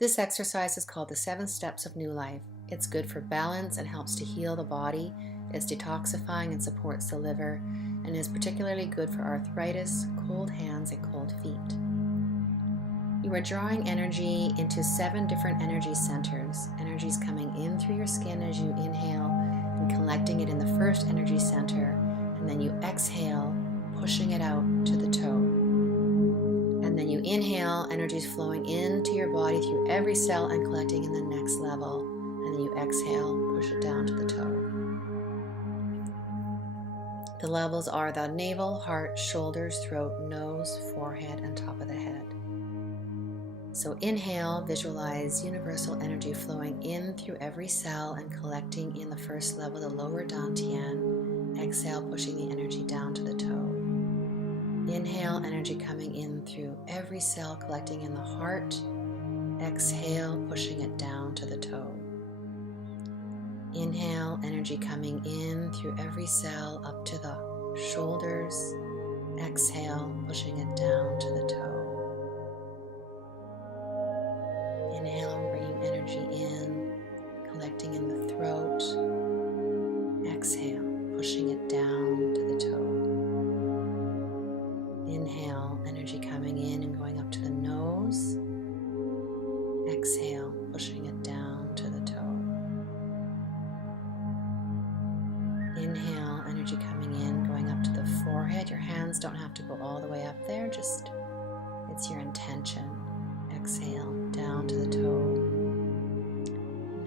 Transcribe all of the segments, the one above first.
This exercise is called the 7 Steps of New Life. It's good for balance and helps to heal the body. It's detoxifying and supports the liver, and is particularly good for arthritis, cold hands, and cold feet. You are drawing energy into 7 different energy centers. Energies coming in through your skin as you inhale and collecting it in the first energy center, and then you exhale, pushing it out to the toe. And then you inhale, energies flowing into your body through every cell and collecting in the next level. And then you exhale, push it down to the toe. The levels are the navel, heart, shoulders, throat, nose, forehead, and top of the head. So inhale, visualize universal energy flowing in through every cell and collecting in the first level, the lower dantian. Exhale, pushing the energy down to the toe. Inhale, energy coming in through every cell, collecting in the heart. Exhale, pushing it down to the toe. Inhale, energy coming in through every cell up to the shoulders. Exhale, pushing it down to the toe. Inhale, bringing energy in, collecting in the throat. Exhale, pushing it down to the toe. Inhale, energy coming in and going up to the nose. Exhale, pushing it down to the toe. Inhale, energy coming in, going up to the forehead. Your hands don't have to go all the way up there, just it's your intention. Exhale, down to the toe.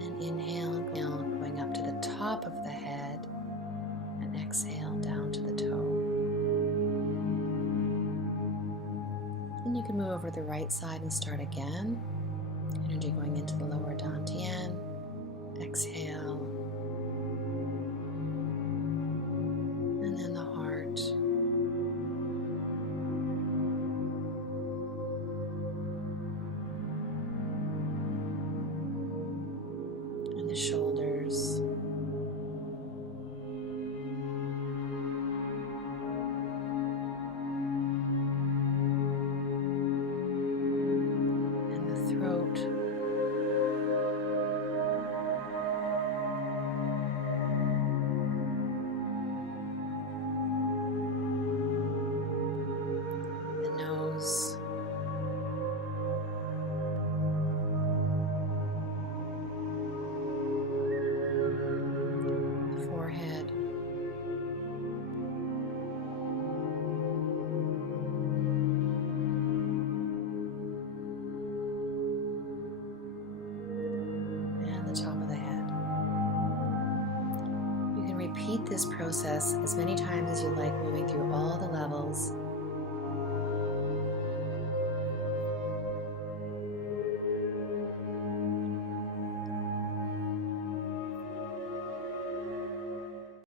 And then inhale, going up to the top of the head. And exhale, down to the toe. And you can move over the right side and start again. Energy going into the lower dantian. Exhale. And then the heart. And the shoulders. Throat. The nose. The forehead. The top of the head. You can repeat this process as many times as you like, moving through all the levels